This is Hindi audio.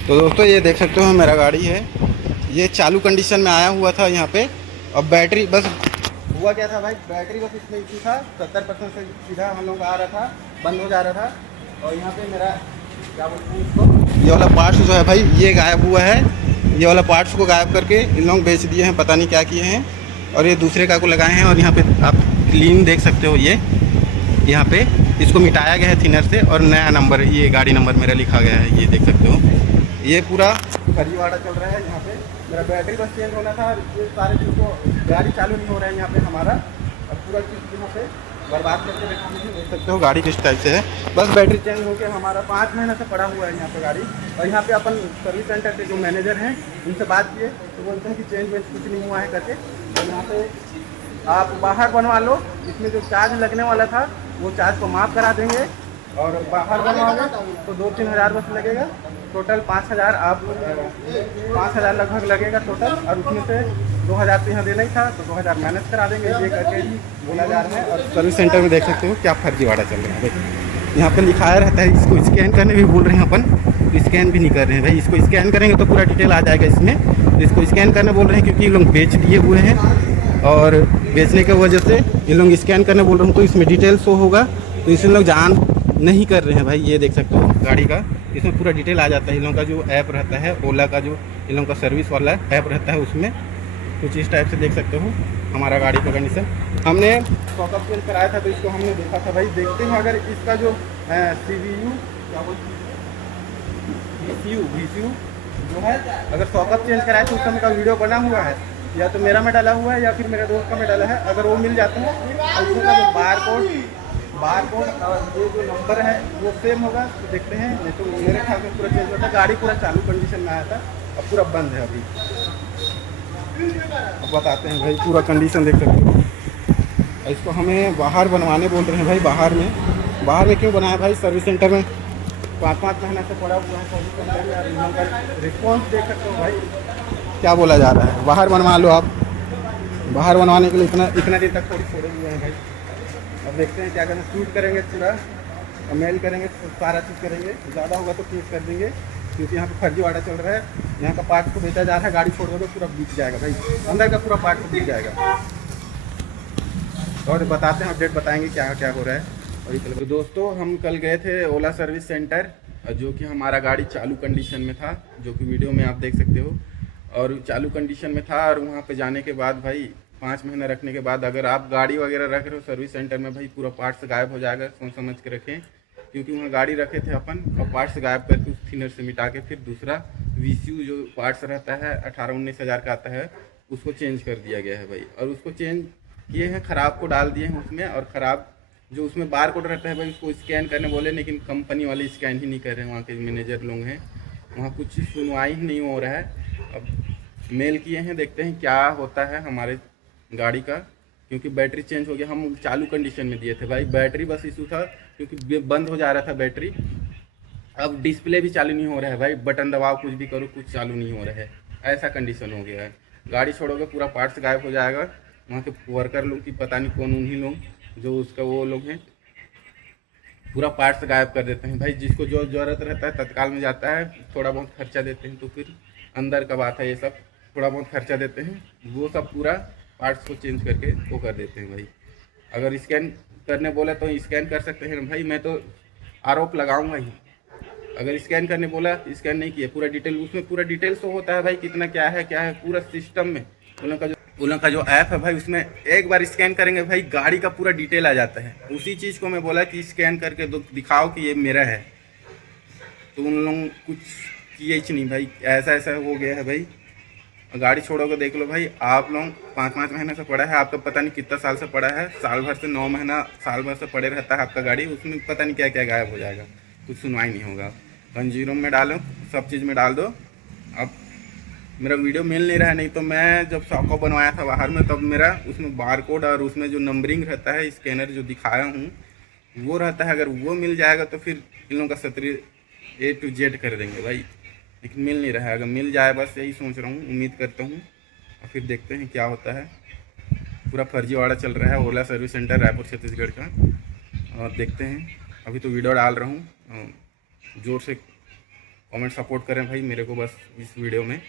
तो दोस्तों ये देख सकते हो मेरा गाड़ी है, ये चालू कंडीशन में आया हुआ था यहाँ पे। अब बैटरी बस हुआ क्या था भाई, बैटरी बस इसमें इशू था, 70% से सीधा हम लोग आ रहा था, बंद हो जा रहा था। और यहाँ पे मेरा क्या बोलते हैं इसको, ये वाला पार्ट्स जो है भाई ये गायब हुआ है। ये वाला पार्ट्स को गायब करके इन लोग बेच दिए हैं, पता नहीं क्या किए हैं। और ये दूसरे का को लगाए हैं। और यहाँ पे आप क्लीन देख सकते हो, ये यहाँ पे इसको मिटाया गया है थिनर से, और नया नंबर, ये गाड़ी नंबर मेरा लिखा गया है, ये देख सकते हो। ये पूरा फर्जीवाड़ा चल रहा है यहाँ पे। मेरा बैटरी बस चेंज होना था, ये सारे चीज़ को गाड़ी चालू नहीं हो रहा है यहाँ पे हमारा। और पूरा चीज़ यहाँ पे बर्बाद करके रखा है, देख सकते हो गाड़ी किस टाइप से है। बस बैटरी चेंज होकर हमारा 5 महीने से पड़ा हुआ है यहाँ पे गाड़ी। और यहाँ पे अपन सर्विस सेंटर के जो मैनेजर हैं उनसे बात किए तो बोलते हैं कि चेंज वेंज कुछ नहीं हुआ है करके। तो यहाँ पे आप बाहर बनवा लो, इसमें जो चार्ज लगने वाला था वो चार्ज को माफ़ करा देंगे। और बाहर बनवाओगे तो 2-3 हज़ार बस लगेगा, टोटल 5,000 आप 5,000 लगभग लगेगा टोटल। और उसमें से 2,000 तो यहाँ देना ही था, तो 2,000 मैनेज करा देंगे, ये करके बोला जा रहा है। और सर्विस सेंटर में देख सकते हो क्या फर्जीवाड़ा चल रहा है भाई। यहाँ पे लिखाया रहता है, इसको स्कैन करने भी बोल रहे हैं अपन, स्कैन भी नहीं कर रहे हैं भाई। इसको स्कैन करेंगे तो पूरा डिटेल आ जाएगा इसमें, तो इसको स्कैन करने बोल रहे हैं क्योंकि ये लोग बेच दिए हुए हैं। और बेचने की वजह से इन लोग स्कैन करने बोल रहे हैं, तो इसमें डिटेल शो होगा, तो इसमें लोग जान नहीं कर रहे हैं भाई। ये देख सकते हो गाड़ी का, इसमें पूरा डिटेल आ जाता है। इन लोगों का जो ऐप रहता है ओला का, जो इन लोगों का सर्विस वाला ऐप रहता है, उसमें कुछ इस टाइप से देख सकते हो हमारा गाड़ी का कंडीशन। हमने शॉकअप चेंज कराया था तो इसको हमने देखा था भाई। देखते हैं अगर इसका जो CVU क्या बोलते हैं, VCU जो है, अगर शॉकअप चेंज कराया तो उस समय का वीडियो बना हुआ है, या तो मेरा में डाला हुआ है या फिर मेरे दोस्त का में डाला है। अगर वो मिल जाता है और उसका जो बार कोड और ये जो नंबर है वो सेम होगा तो देखते हैं। नहीं तो मेरे ख्याल में पूरा चेंज होता है। गाड़ी पूरा चालू कंडीशन में आया था, अब पूरा बंद है अभी। अब बताते हैं भाई, पूरा कंडीशन देख सकते हो। इसको हमें बाहर बनवाने बोल रहे हैं भाई। बाहर में क्यों बनाया भाई, सर्विस सेंटर में 5-5 महीना से पड़ा हुआ है सर्विस सेंटर में। और इन लोगों का रिस्पॉन्स देख सकते हो भाई, क्या बोला जा रहा है, बाहर बनवा लो आप। बाहर बनवाने के लिए इतना देर तक थोड़ी छोड़े हुए हैं भाई। अब देखते हैं क्या करें, शूट करेंगे पूरा, मेल करेंगे, सारा चीज़ करेंगे। ज़्यादा होगा तो केस कर देंगे, क्योंकि यहाँ पे फर्जीवाड़ा चल रहा है। यहाँ का पार्ट को बेचा जा रहा है, गाड़ी छोड़ दोगे पूरा बिक जाएगा भाई, अंदर का पूरा पार्ट को बिक जाएगा। और बताते हैं, अपडेट बताएंगे क्या क्या हो रहा है। और तो दोस्तों हम कल गए थे ओला सर्विस सेंटर, जो कि हमारा गाड़ी चालू कंडीशन में था, जो कि वीडियो में आप देख सकते हो। और चालू कंडीशन में था, और वहाँ पे जाने के बाद भाई 5 महीने रखने के बाद अगर आप गाड़ी वगैरह रख रहे हो सर्विस सेंटर में भाई, पूरा पार्ट्स गायब हो जाएगा। सोच समझ के रखें, क्योंकि वहाँ गाड़ी रखे थे अपन और पार्ट्स गायब करके उस थिनर से मिटा के फिर दूसरा VCU जो पार्ट्स रहता है 18-19 हज़ार का आता है, उसको चेंज कर दिया गया है भाई। और उसको चेंज किए हैं, ख़राब को डाल दिए हैं उसमें। और ख़राब जो उसमें बार कोड रहता है भाई, उसको स्कैन करने बोले, लेकिन कंपनी वाले स्कैन ही नहीं कर रहे हैं। वहाँ के मैनेजर लोग हैं, वहाँ कुछ सुनवाई ही नहीं हो रहा है। अब मेल किए हैं, देखते हैं क्या होता है हमारे गाड़ी का, क्योंकि बैटरी चेंज हो गया। हम चालू कंडीशन में दिए थे भाई, बैटरी बस इशू था क्योंकि बंद हो जा रहा था बैटरी। अब डिस्प्ले भी चालू नहीं हो रहा है भाई, बटन दबाओ कुछ भी करो कुछ चालू नहीं हो रहा है, ऐसा कंडीशन हो गया है। गाड़ी छोड़ोगे पूरा पार्ट्स गायब हो जाएगा। वहाँ के वर्कर लोग की पता नहीं कौन, उन्हीं लोग जो उसका वो लोग हैं, पूरा पार्ट्स गायब कर देते हैं भाई। जिसको जो ज़रूरत रहता है तत्काल में जाता है, थोड़ा बहुत खर्चा देते हैं, तो फिर अंदर का बात है ये सब, थोड़ा बहुत खर्चा देते हैं, वो सब पूरा पार्ट्स को चेंज करके वो कर देते हैं भाई। अगर स्कैन करने बोला तो स्कैन कर सकते हैं भाई, मैं तो आरोप लगाऊंगा ही। अगर स्कैन करने बोला स्कैन नहीं किया, पूरा डिटेल उसमें पूरा डिटेल शो होता है भाई, कितना क्या है पूरा सिस्टम में। उन लोगों का जो ऐप है भाई, उसमें एक बार स्कैन करेंगे भाई, गाड़ी का पूरा डिटेल आ जाता है। उसी चीज़ को मैं बोला कि स्कैन करके दिखाओ कि ये मेरा है, तो उन लोग कुछ किए ही नहीं भाई। ऐसा ऐसा हो गया है भाई। गाड़ी छोड़ोगे देख लो भाई, आप लोग 5-5 महीने से पड़ा है, आपका पता नहीं कितना साल से पड़ा है, साल भर से 9 महीना साल भर से पड़े रहता है आपका गाड़ी, उसमें पता नहीं क्या क्या गायब हो जाएगा, कुछ सुनवाई नहीं होगा। कंजीरो में डालो, सब चीज़ में डाल दो। अब मेरा वीडियो मिल नहीं रहा है, नहीं तो मैं जब शॉको बनवाया था बाहर में, तब मेरा उसमें बार कोड और उसमें जो नंबरिंग रहता है, स्कैनर जो दिखाया हूँ वो रहता है। अगर वो मिल जाएगा तो फिर इन लोगों का सत्री A to Z कर देंगे भाई, लेकिन मिल नहीं रहा है। अगर मिल जाए, बस यही सोच रहा हूँ, उम्मीद करता हूँ, और फिर देखते हैं क्या होता है। पूरा फर्जीवाड़ा चल रहा है ओला सर्विस सेंटर रायपुर छत्तीसगढ़ का, और देखते हैं। अभी तो वीडियो डाल रहा हूँ, ज़ोर से कमेंट सपोर्ट करें भाई मेरे को बस इस वीडियो में।